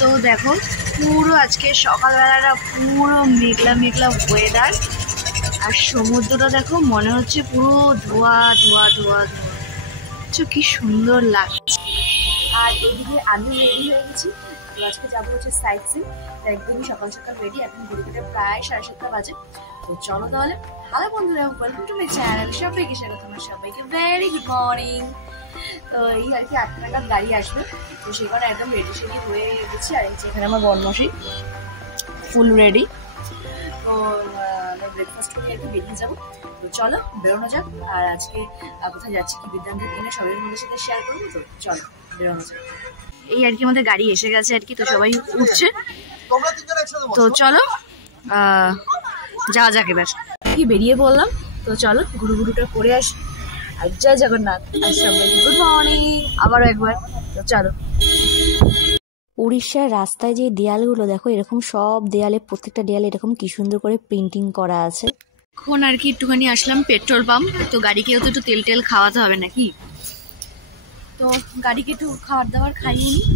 তো দেখো পুরো আজকে সকালবেলাটা পুরো মেঘলা মেঘলা ওয়েদার, আর সমুদ্রটা দেখো মনে হচ্ছে পুরো ধোয়া ধোয়া ধোয়া ধোয়া, কি সুন্দর লাগছে। আর এদিকে আমি রেডি হয়ে গেছি, তো আজকে যাবো হচ্ছে সাইট সিন। একদমই সকাল সকাল রেডি, এখন ঘড়িতে প্রায় 7:30 বাজে। তো চলো তাহলে। হ্যালো বন্ধুরা, ওয়েলকাম টু মাই চ্যানেল। সবাইকে স্বাগত, আমার সবাইকে ভেরি গুড মর্নিং। তো এই আর কি 8টা নাগাদ গাড়ি আসবে, তো সেই কারণে একদম রেডি সেডি হয়ে গেছি। আর এখানে আমার বনমশি ফুল রেডি। তো আমরা ব্রেকফাস্ট করে আর কি বেরিয়ে যাবো। তো চলো বেরোনো যাক। আর আজকে কোথায় যাচ্ছি কি বিদ্যান্তের কিনে সবাই আমাদের সাথে শেয়ার করবো। তো চলো বেরোনো যাক। এই আর কি আমাদের গাড়ি এসে গেছে আর কি, তো সবাই উঠছে। তো চলো যাওয়া যাক এবার। কি বেরিয়ে পড়লাম, তো চলো ঘুরুঘুরুটা করে আসি। আর জয় জগন্নাথ, আর সবাইকে গুড মর্নিং আবারও একবার। তো চলো। উড়িষ্যার রাস্তায় যে দেয়ালগুলো দেখো, এরকম সব দেয়ালে, প্রত্যেকটা দেয়ালে এরকম কি সুন্দর করে প্রিন্টিং করা আছে। এখন আর কি একটুখানি আসলাম পেট্রোল পাম্প, তো গাড়িকেও তো একটু তেল টেল খাওয়াতে হবে নাকি। তো গাড়িকে একটু খাবার দাবার খাইয়ে নিই,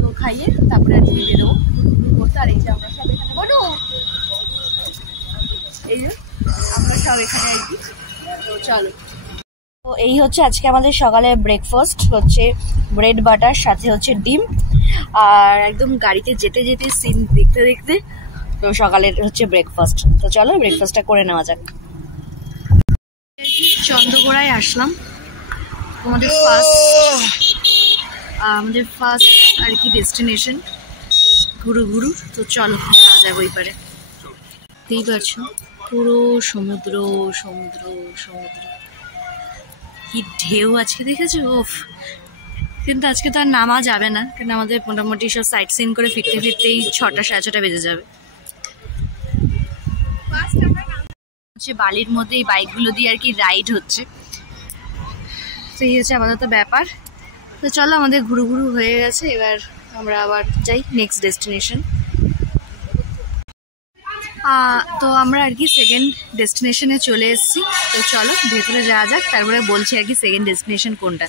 তো খাইয়ে তারপরে আর কি বেরোবো করতে। আর এই যে আমরা সব এখানে বলো, এই যে আমরা সব এখানে আর কি। তো চলো। তো এই হচ্ছে আজকে আমাদের সকালে ব্রেকফাস্ট, হচ্ছে ব্রেড বাটার সাথে হচ্ছে ডিম। আর একদম গাড়িতে যেতে যেতে সিন দেখতে দেখতে তো সকালের হচ্ছে ব্রেকফাস্ট। তো চলো ব্রেকফাস্টটা করে নেওয়া যাক। চন্দ্রকোড়ায় আসলাম, আমাদের ফার্স্ট আর কি ডেস্টিনেশন ঘুরু। তো চলো যাওয়া যাক ওই পারে। দেখতেই পাচ্ছ পুরো সমুদ্র সমুদ্র সমুদ্র, কি ঢেউ আজকে দেখেছো। ওফ, কিন্তু আজকে তো আর নামা যাবে না, কারণ আমাদের মোটামুটি সব সাইট সিন করে ফিরতে ফিরতেই 6টা 6:30 বেজে যাবে। হচ্ছে বালির মধ্যে এই বাইকগুলো দিয়ে আর কি রাইড হচ্ছে। তো এই হচ্ছে আপাতত ব্যাপার। তো চলো আমাদের ঘুরু হয়ে গেছে, এবার আমরা আবার যাই নেক্সট ডেস্টিনেশন। তো আমরা আর কি সেকেন্ড ডেস্টিনেশনে চলে এসেছি। তো চলো ভেতরে যাওয়া যাক, তারপরে বলছি আর কি সেকেন্ড ডেস্টিনেশন কোনটা।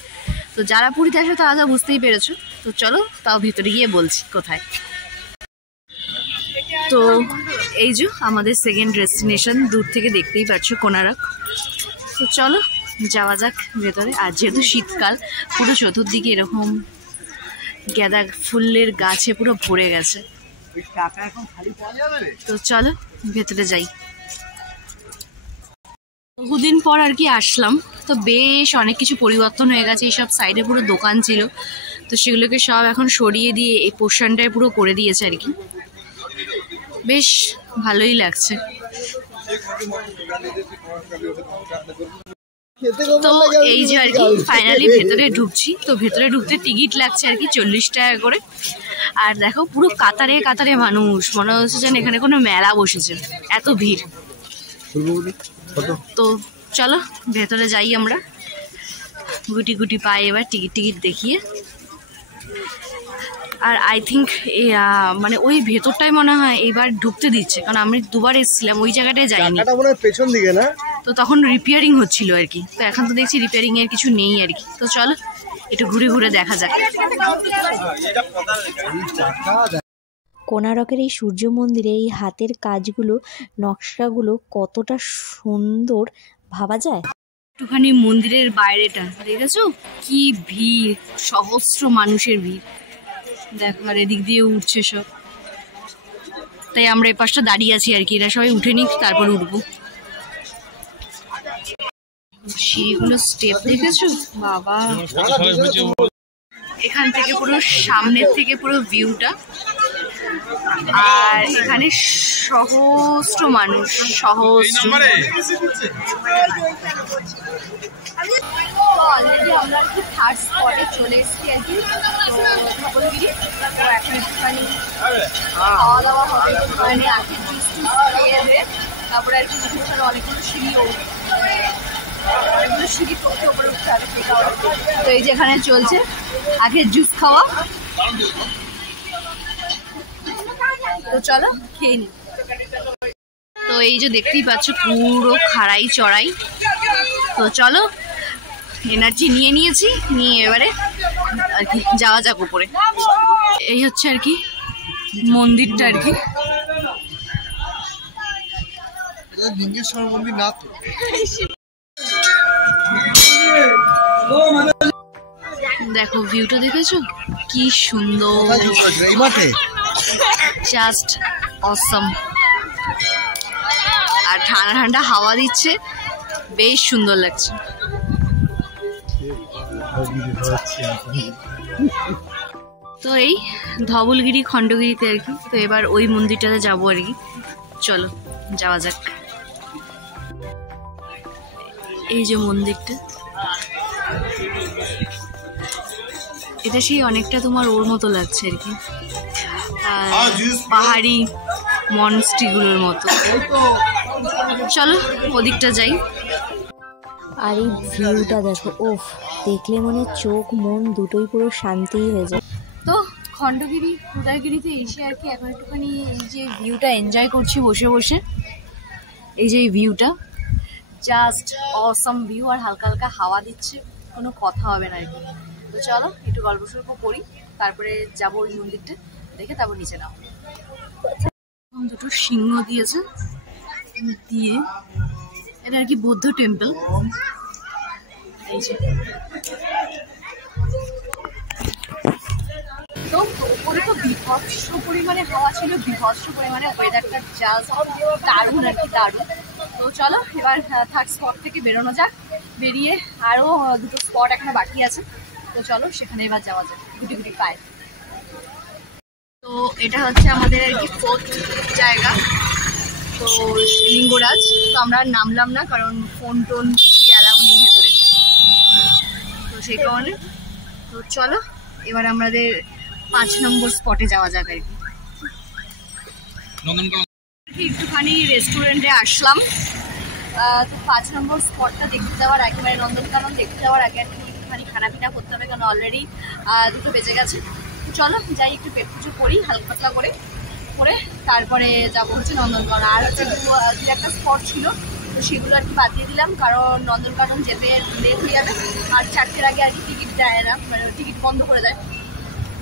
তো যারা পুরীতে আসো তারা তো বুঝতেই পেরেছো। তো চলো তাও ভিতরে গিয়ে বলছি কোথায়। তো এই যে আমাদের সেকেন্ড ডেস্টিনেশন, দূর থেকে দেখতেই পাচ্ছো কোনারক। তো চলো যাওয়া যাক ভেতরে। আর যেহেতু শীতকাল, পুরো চতুর্দিকে এরকম গাঁদা ফুলের গাছে পুরো ভরে গেছে। তো চলো ভেতরে যাই। বহুদিন পর আর কি আসলাম, তো বেশ অনেক কিছু পরিবর্তন হয়ে গেছে। এইসব সাইডে পুরো দোকান ছিল, তো সেগুলোকে সব এখন সরিয়ে দিয়ে এই পোর্শনটায় পুরো করে দিয়েছে আর কি। বেশ ভালোই লাগছে। তো এই যে আর কি ফাইনালি ভেতরে ঢুকছি। তো ভেতরে ঢুকতে টিকিট লাগছে আর কি 40 টাকা করে। আর দেখো পুরো কাতারে কাতারে মানুষ, মনে হচ্ছে যেন এখানে কোনো মেলা বসেছে, এত ভিড়। তো চলো ভেতরে যাই আমরা, গুটি গুটি পাই এবার টিকিট দেখিয়ে। আর আই থিঙ্ক মানে ওই ভেতরটাই মনে হয় এবার ঢুকতে দিচ্ছে, কারণ আমি দুবার এসেছিলাম ওই জায়গাটায় যাইনি। পেছন দিকে না, তো তখন রিপেয়ারিং হচ্ছিল আর কি। তো এখন তো দেখছি রিপেয়ারিং এর কিছু নেই আর কি। তো চলো একটু ঘুরে দেখা যাক। কোনারকের এই সূর্য মন্দিরে এই হাতের কাজগুলো, নকশাগুলো কতটা সুন্দর ভাবা যায়। একটুখানি মন্দিরের বাইরেটা দেখেছো, কি ভিড়, সহস্র মানুষের ভিড় দেখো। আর এদিক দিয়ে উঠছে সব, তাই আমরা এই পাশটা দাঁড়িয়ে আছি আর কি। এরা সবাই উঠে নিক তারপর উঠবো। সিঁড়িগুলো স্টেপ দেখেছো বাবা, এখান থেকে পুরো সামনের থেকে পুরো ভিউটা। আর এখানে সহস্র মানুষ, সহস্র। অলরেডি আমরা আর কি থার্ড স্পটে চলে এসেছি আর কি, ধবলগিরি। তো এখন একটুখানি খাওয়া দাওয়া হবে, একটুখানি আগে জুস খেয়ে তারপরে আর কি ওখানে অনেকগুলো সিঁড়িও, অনেকগুলো সিঁড়ি পড়তে উপরে উঠতে হবে। তো এই যেখানে চলছে আগে জুস খাওয়া। তো চলো খেয়ে নি। তো এই যে দেখতেই পাচ্ছ পুরো খাড়াই চড়াই। তো চলো এনার্জি নিয়ে নিয়েছি, নিয়ে এবারে আর কি যাওয়া যাক উপরে। এই হচ্ছে আর কি মন্দিরটা আর কি। লিঙ্গেশ্বর মন্দির না তো, দেখো ভিউটা দেখেছো কি সুন্দর, জাস্ট অসম। আর ঠান্ডা ঠান্ডা হাওয়া দিচ্ছে, বেশ সুন্দর লাগছে। তো এই ধবলগিরি খণ্ডগিরিতে আর কি। তো এবার ওই মন্দিরটাতে যাবো আর কি, চলো যাওয়া যাক। এই যে মন্দিরটা, এটা সেই অনেকটা তোমার ওর মতো লাগছে আর কি, পাহাড়ি মনস্ট্রিগুলোর মতো। চলো ওদিকটা যাই। আর এই ভিউটা দেখো, ওফ, দেখলে মনে চোখ মন দুটোই পুরো শান্তিই হয়ে যায়। তো খণ্ডগিরি উদয়গিরিতে এসে আর কি এখন একটুখানি এই যে ভিউটা এনজয় করছি বসে বসে। এই যে এই ভিউটা জাস্ট অসম ভিউ, আর হালকা হালকা হাওয়া দিচ্ছে, কোনো কথা হবে না আর কি। তো চলো একটু গল্প সল্প করি, তারপরে যাবো ওই মন্দিরটা দেখে, তারপর নিচে নাও। দুটো সিংহ দিয়েছে, দিয়ে এটা আর কি বৌদ্ধ টেম্পল। এই যে তো ওপরে তো বিভৎস পরিমাণে হাওয়া ছিল, বিভৎস পরিমাণে ওয়েদারটা জাস্ট দারুণ আর কি, দারুণ। তো চলো এবার থার্ড স্পট থেকে বেরোনো যাক। বেরিয়ে আরও দুটো স্পট এখানে বাকি আছে, তো চলো সেখানে এবার যাওয়া যাক গুটি গুটি পায়। তো এটা হচ্ছে আমাদের আর কি ফোর্থ জায়গা, তো লিঙ্গরাজ। তো আমরা নামলাম না, কারণ ফোন টোন কিছুই অ্যালাউ নেই ভেতরে, তো সেই কারণে। তো চলো এবার আমাদের 5 নম্বর স্পটে যাওয়া যাক আর কি। একটুখানি রেস্টুরেন্টে আসলাম, তো 5 নম্বর স্পটটা দেখতে যাওয়ার আগে, মানে নন্দনকানন দেখতে যাওয়ার আগে আর কি একটুখানি খানা পিনা করতে হবে, কারণ অলরেডি 2টো বেজে গেছে। তো চলো যাই, একটু পেট পুজো করি হালকা পাতলা করে, তারপরে যাবো হচ্ছে নন্দনকানন। আর হচ্ছে দু একটা স্পট ছিল, তো সেগুলো আর কি বাদ দিয়ে দিলাম, কারণ নন্দনকানন যেতে লেট হয়ে যাবে, আর 4টের আগে আর কি টিকিট দেয় না, মানে টিকিট বন্ধ করে দেয়।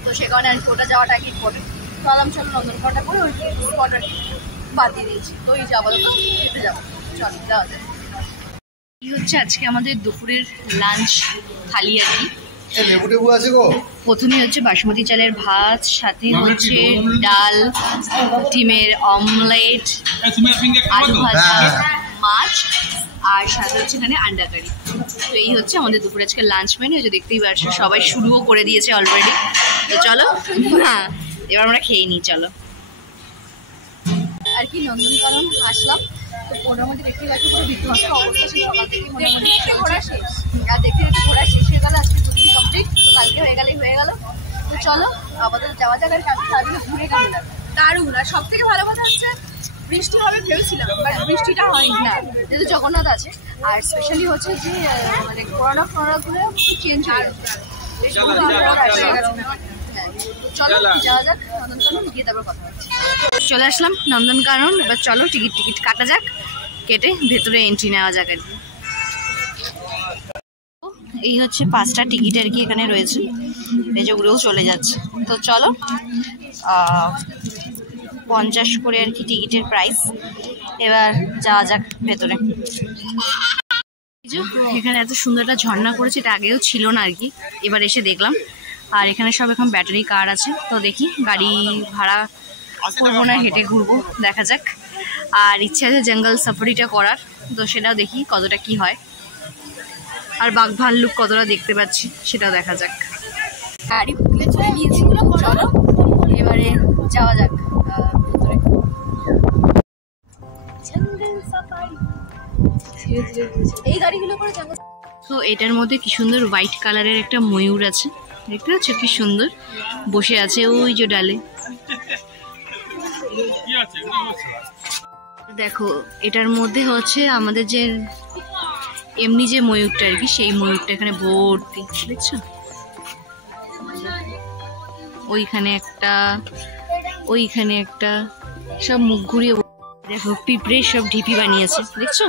তো সে কারণে আর কি ওটা যাওয়াটা আগে ইম্পর্টেন্ট। তো আলাম চলো নন্দনকাননটা করে ওই স্পট আর কি বাদ দিয়ে দিয়েছি। তো এই যাবো, তো যেতে যাবো, চল যাওয়া যায়। এই হচ্ছে আজকে আমাদের দুপুরের লাঞ্চ থালি আর কি। প্রথমে হচ্ছে বাসমতি চালের ভাত, সাথে হচ্ছে ডাল, ডিমের অমলেট, আলু ভাজা, মাছ, আর সাথে হচ্ছে এখানে আন্ডা কারি। তো এই হচ্ছে আমাদের দুপুরে আজকে লাঞ্চ মেনু। যে দেখতেই পাচ্ছ সবাই শুরুও করে দিয়েছে অলরেডি। তো চলো হ্যাঁ এবার আমরা খেয়ে নিই, চলো। আর কি নন্দনকানন আসলাম, তো মোটামুটি দেখতে পাচ্ছি পুরো বিধ্বস্ত অবস্থা, সেই সকাল থেকে মোটামুটি ঘোরা শেষ। আর দেখতে দেখতে ঘোরা শেষ হয়ে গেল, আজকে দুদিন কমপ্লিট, কালকে হয়ে গেল। তো চলো আপাতত যাওয়া যাক। আর কালকে সারাদিনে ঘুরে কেমন লাগে, দারুণ। আর সব থেকে ভালো কথা হচ্ছে বৃষ্টি হবে ভেবেছিলাম, বাট বৃষ্টিটা হয়নি না, যেহেতু জগন্নাথ আছে। আর স্পেশালি হচ্ছে যে মানে করোনাগুলো চেঞ্জ হয়ে গেছে। চলো যাওয়া যাক নন্দনকানন, গিয়ে তারপর কথা হচ্ছে। চলে আসলাম নন্দনকানন, এবার চলো টিকিট কাটা যাক, কেটে ভেতরে এন্ট্রি নেওয়া যাক আর কি। এই হচ্ছে 5টা টিকিট আর কি এখানে রয়েছে, এই যে উড়েও চলে যাচ্ছে। তো চলো 50 করে আর কি টিকিটের প্রাইস। এবার যাওয়া যাক ভেতরে। এখানে এত সুন্দর একটা ঝর্ণা করেছে, এটা আগেও ছিল না আর কি, এবার এসে দেখলাম। আর এখানে সব এখন ব্যাটারি কার আছে, তো দেখি গাড়ি ভাড়া করবো না, হেঁটে ঘুরবো, দেখা যাক। আর ইচ্ছা আছে জঙ্গল সাফারিটা করার, তো সেটাও দেখি কতটা কি হয়। আর বাঘ ভাল্লুক কতটা দেখতে পাচ্ছি সেটাও দেখা যাক। গাড়ি বুকে চলে নিয়েছি, চলো এবারে যাওয়া যাক ভেতরে। এই গাড়িগুলো করে জঙ্গল। তো এটার মধ্যে কি সুন্দর হোয়াইট কালারের একটা ময়ূর আছে, দেখতে পাচ্ছ কি সুন্দর বসে আছে ওই যে ডালে। দেখো এটার মধ্যে হচ্ছে আমাদের যে এমনি যে ময়ূরটা আর কি, সেই ময়ূরটা এখানে ভর্তি, দেখছো? ওইখানে একটা সব মুখ ঘুরিয়ে। দেখো পিঁপড়ে সব ঢিপি বানিয়েছে, দেখছো?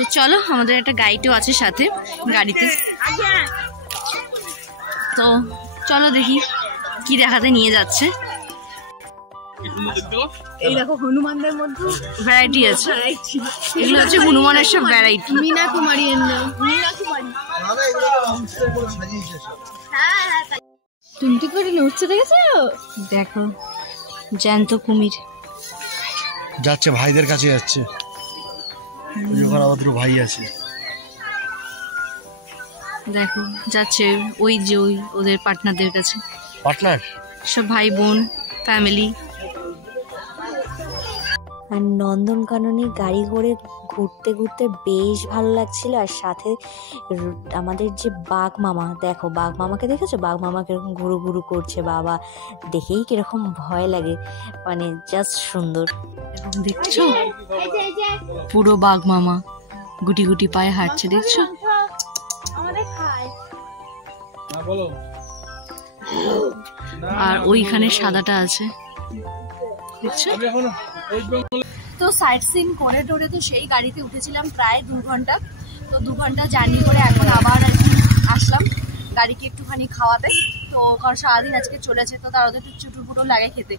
তো চলো, আমাদের একটা গাইডও আছে সাথে গাড়িতে। তো চলো দেখি কি দেখাতে নিয়ে যাচ্ছে। এই দেখো হনুমানদের মধ্যে ভ্যারাইটি আছে, এগুলো হচ্ছে হনুমানের সব ভ্যারাইটি। মীনা কুমারী টুনটি করে উঠছে, দেখেছো? দেখো জ্যান্ত কুমির যাচ্ছে, ভাইদের কাছে যাচ্ছে। ওখানে আমাদের ভাই আছে, দেখো যাচ্ছে ওই যে ওই ওদের পার্টনারদের কাছে। পার্টনার সব ভাই বোন ফ্যামিলি। আর নন্দনকাননে গাড়ি করে ঘুরতে ঘুরতে বেশ ভালো লাগছিল। আর সাথে আমাদের যে বাঘ মামা, দেখো বাঘ মামাকে দেখেছো? বাঘ মামা কিরকম ঘুরু ঘুরু করছে, বাবা দেখেই কিরকম ভয় লাগে, মানে জাস্ট সুন্দর। দেখছো পুরো বাঘ মামা গুটি গুটি পায়ে হাঁটছে, দেখছো? আর ওইখানে সাদাটা আছে, দেখছো? তো সাইট সিন করে টোরে তো সেই গাড়িতে উঠেছিলাম প্রায় 2 ঘন্টা। তো 2 ঘন্টা জার্নি করে এখন আবার আর কি আসলাম গাড়িকে একটুখানি খাওয়াতে। তো কারণ সারাদিন আজকে চলেছে, তো তার ওদের একটু চুটুর পুটুর লাগে খেতে।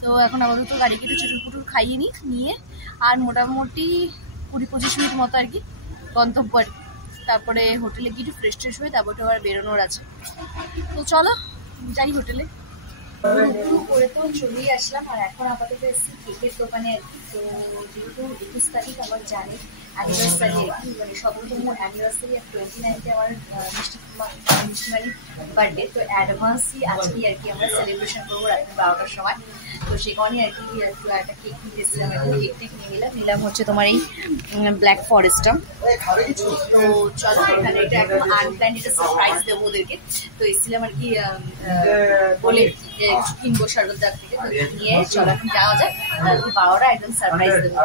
তো এখন আপাতত গাড়িকে একটু চুটুর পুটুর খাইয়ে নিয়ে আর মোটামুটি 20-25 মিনিট মতো আর কি গন্তব্য আর কি। তারপরে হোটেলে গিয়ে একটু ফ্রেশ ট্রেশ হয়ে তারপরে আবার বেরোনোর আছে। তো চলো যাই হোটেলে। করে তো চলেই আসলাম, আর এখন আপাতত এসেছি কেকের দোকানে আর কি। তো যেহেতু 21 তারিখ আমার জানি অ্যানিভার্সারি আর কি, মানে 17তম অ্যানিভার্সারি, আর 29-এ আমার মিষ্টিমারির বার্থডে। তো অ্যাডভান্সই আজকেই আর কি আমরা সেলিব্রেশন করবো রাত্রি 12টার সময়। তো সেই কারণে আর কি একটু একটা কেক নিতে এসেছিলাম, এখন কেক টেক নিয়ে নিলাম হচ্ছে তোমার এই ব্ল্যাক ফরেস্টটা। তো চলো, এখানে এটা একদম আনপ্ল্যান্ড, এটা সারপ্রাইজ দেবো ওদেরকে। তো এসেছিলাম আর কি বলে কিনবো সর্বদার থেকে, তো নিয়ে চলো এখন যাওয়া যায়। 12টা একদম সারপ্রাইজ দেবো,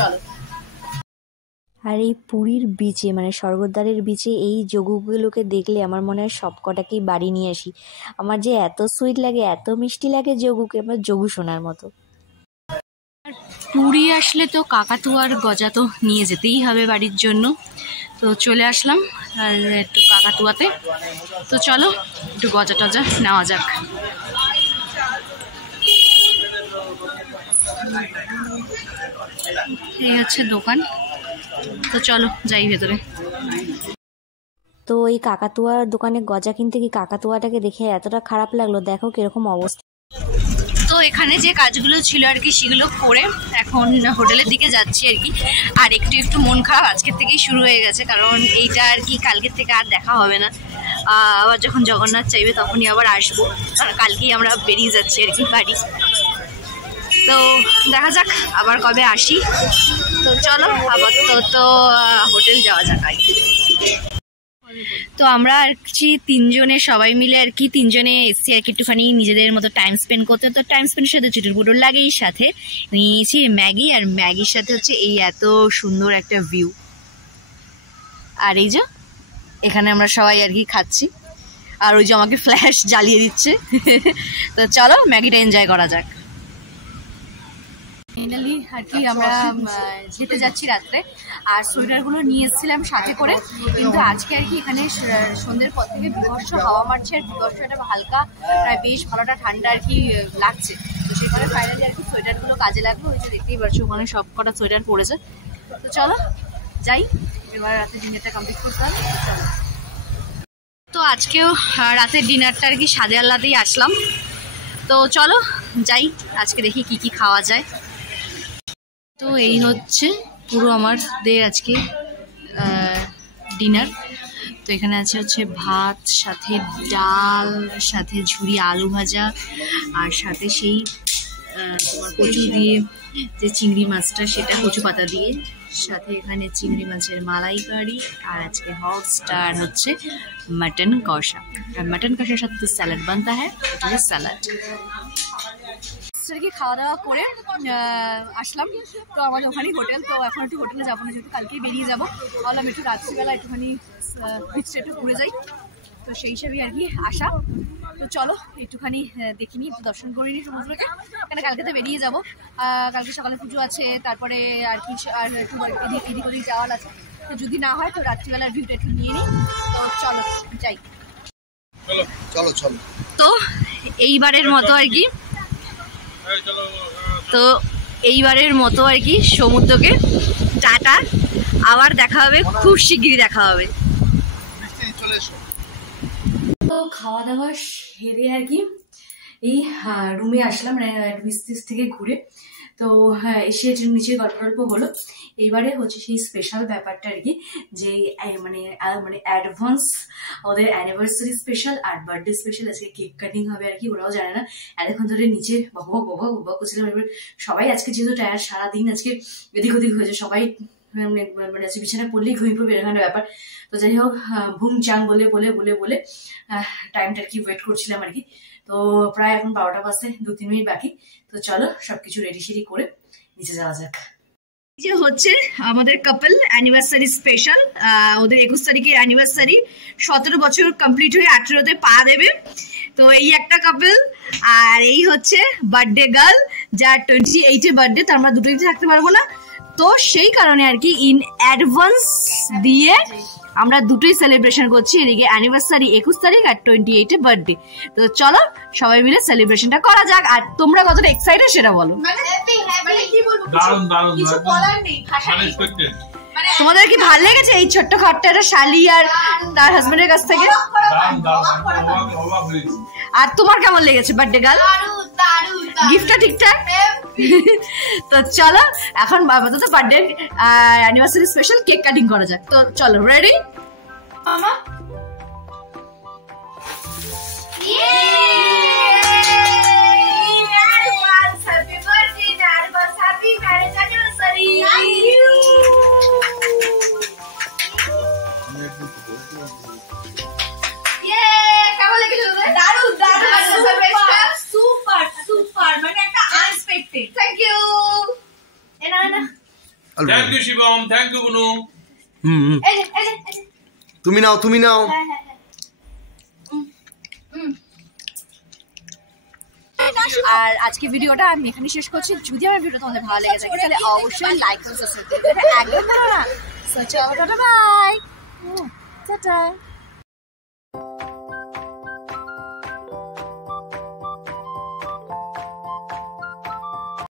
চলো। আর এই পুরীর বিচে, মানে স্বর্গদ্বারের বিচে এই যোগুগুলোকে দেখলে আমার মনে হয় সব কটাকেই বাড়ি নিয়ে আসি। আমার যে এত সুইট লাগে, এত মিষ্টি লাগে যোগুকে, আমার যোগু শোনার মতো। পুরী আসলে তো কাকাতুয়ার গজা তো নিয়ে যেতেই হবে বাড়ির জন্য। তো চলে আসলাম একটু কাকাতুয়াতে। তো চলো একটু গজা টজা নেওয়া যাক। এই হচ্ছে দোকান, তো চলো যাই ভেতরে। তো এই কাকাতুয়ার দোকানে গজা কিনতে কি কাকাতুয়াটাকে দেখে এতটা খারাপ লাগলো, দেখো কিরকম অবস্থা। তো এখানে যে কাজগুলো ছিল আর কি সেগুলো করে এখন হোটেলের দিকে যাচ্ছি আর কি। আর একটু মন খারাপ আজকের থেকেই শুরু হয়ে গেছে, কারণ এইটা আর কি কালকের থেকে আর দেখা হবে না। আবার যখন জগন্নাথ চাইবে তখনই আবার আসবো, কারণ কালকেই আমরা বেরিয়ে যাচ্ছি আর কি বাড়ি। তো দেখা যাক আবার কবে আসি। তো চলো আবার তো হোটেল যাওয়া যাক আর কি। তো আমরা আর কি 3 জনে সবাই মিলে আর কি 3 জনে এসছি আর কি একটুখানি নিজেদের মতো টাইম স্পেন্ড করতে। তো টাইম স্পেন্ডের সাথে চুটুর পুটুর লাগেই, সাথে নিয়েছি ম্যাগি, আর ম্যাগির সাথে হচ্ছে এই এত সুন্দর একটা ভিউ। আর এই যে এখানে আমরা সবাই আর কি খাচ্ছি, আর ওই যে আমাকে ফ্ল্যাশ জ্বালিয়ে দিচ্ছে। তো চলো ম্যাগিটা এনজয় করা যাক। ফাইনালি আর কি আমরা যেতে যাচ্ছি রাত্রে, আর সোয়েটারগুলো নিয়ে এসেছিলাম সাথে করে। কিন্তু আজকে আর কি এখানে সন্ধ্যের পর থেকে বিভৎস হাওয়া মারছে, আর বিভৎস একটা হালকা প্রায় বেশ ভালোটা ঠান্ডা আর কি লাগছে। তো সেখানে ফাইনালি আর কি সোয়েটারগুলো কাজে লাগলো। ওই যে দেখতেই পাচ্ছ ওখানে সব কটা সোয়েটার পড়েছে। তো চলো যাই, এবার রাতে ডিনারটা কমপ্লিট করতে হবে। চলো, তো আজকেও রাতের ডিনারটা আর কি সাদে আল্লাতেই আসলাম। তো চলো যাই, আজকে দেখি কি কি খাওয়া যায়। তো এই হচ্ছে পুরো আমাদের আজকে ডিনার। তো এখানে আছে হচ্ছে ভাত, সাথে ডাল, সাথে ঝুরি আলু ভাজা, আর সাথে সেই তোমার কচু দিয়ে যে চিংড়ি মাছটা, সেটা কচু পাতা দিয়ে, সাথে এখানে চিংড়ি মাছের মালাইকারি, আর আজকে হট স্টার হচ্ছে মটন কষা। আর মটন কষার সাথে তো স্যালাড বানতা হ্যাঁ, এটা হচ্ছে স্যালাড। কি খাওয়া দাওয়া করে আসলাম। তো আমাদের ওখানেই হোটেল। তো এখন একটু হোটেলে যাবো না, যেহেতু কালকেই বেরিয়ে যাবো। ভাবলাম একটু রাত্রিবেলা একটুখানি বিচটা একটু ঘুরে যাই, তো সেই হিসাবেই আর কি আসা। তো চলো একটুখানি দেখিনি, একটু দর্শন করে নিই সমুদ্রকে, কেন কালকে তো বেরিয়ে যাবো। কালকে সকালে পুজো আছে, তারপরে আর কি আর একটু এদিক ওদিক যাওয়ার আছে। তো যদি না হয় তো রাত্রিবেলার ভিউটা একটু নিয়ে নিই। তো চলো যাই। চলো চলো। তো এইবারের মতো আর কি, তো এইবারের মতো আর কি সমুদ্রকে টাটা, আবার দেখা হবে, খুব শিগগিরই দেখা হবে। তো খাওয়া দাওয়া সেরে আর কি এই রুমে আসলাম, মানে মিস্ত্রিস থেকে ঘুরে। তো হ্যাঁ, এসে নিচে গল্প গল্প হলো। এইবারে হচ্ছে সেই স্পেশাল ব্যাপারটা আর কি, যে মানে অ্যাডভান্স ওদের অ্যানিভার্সারি স্পেশাল আর বার্থডে স্পেশাল, আজকে কেক কাটিং হবে আর কি। ওরাও জানে না, এতক্ষণ ধরে নিচে বক করছিলাম। এবার সবাই আজকে যেহেতু টায়ার, সারাদিন আজকে এদিক ওদিক হয়েছে, সবাই মানে আজকে বিছানায় পড়লেই ঘুমিয়ে পড়বে এরকম ব্যাপার। তো যাই হোক, ভুং চাং বলে বলে বলে বলে টাইমটা আর কি ওয়েট করছিলাম আর কি। তো প্রায় এখন 12টা বাজতে 2-3 মিনিট বাকি। তো চলো সবকিছু রেডি সেডি করে নিচে যাওয়া যাক। যে হচ্ছে আমাদের কাপল অ্যানিভার্সারি স্পেশাল, ওদের 21 তারিখের অ্যানিভার্সারি, 17 বছর কমপ্লিট হয়ে 18তে পা দেবে। তো এই একটা কাপল, আর এই হচ্ছে বার্থডে গার্ল যার 28 এ বার্থডে। তো আমরা দুটোই থাকতে পারবো না, তো সেই কারণে আর কি ইন অ্যাডভান্স দিয়ে আমরা দুটোই সেলিব্রেশন করছি। এদিকে অ্যানিভার্সারি 21 তারিখ আর 28 এ বার্থডে। তো চলো সবাই মিলে সেলিব্রেশনটা করা যাক। আর তোমরা কতটা এক্সাইটেড সেটা বলো। তোমাদের কি ভালো লেগেছে এই ছোট্ট খাট্টা শালি আর তার হাজবেন্ডের কাছ থেকে? আর তোমার কেমন লেগেছে বার্থডে গার্ল? গিফটটা ঠিকঠাক? তো চলো এখন আপাতত birthday anniversary special cake cutting করা যাক। তো চলো, রেডি মামা? Thank you Shivam, thank you Bunu. তুমি নাও, তুমি নাও। আর আজকে ভিডিওটা আমি এখানে শেষ করছি। যদি আমার ভিডিও তোমাদের ভালো লেগে থাকে তাহলে অবশ্যই লাইক করে সাবস্ক্রাইব করবে, একদম ভুলো না। সো চলো, টাটা বাই, টাটা।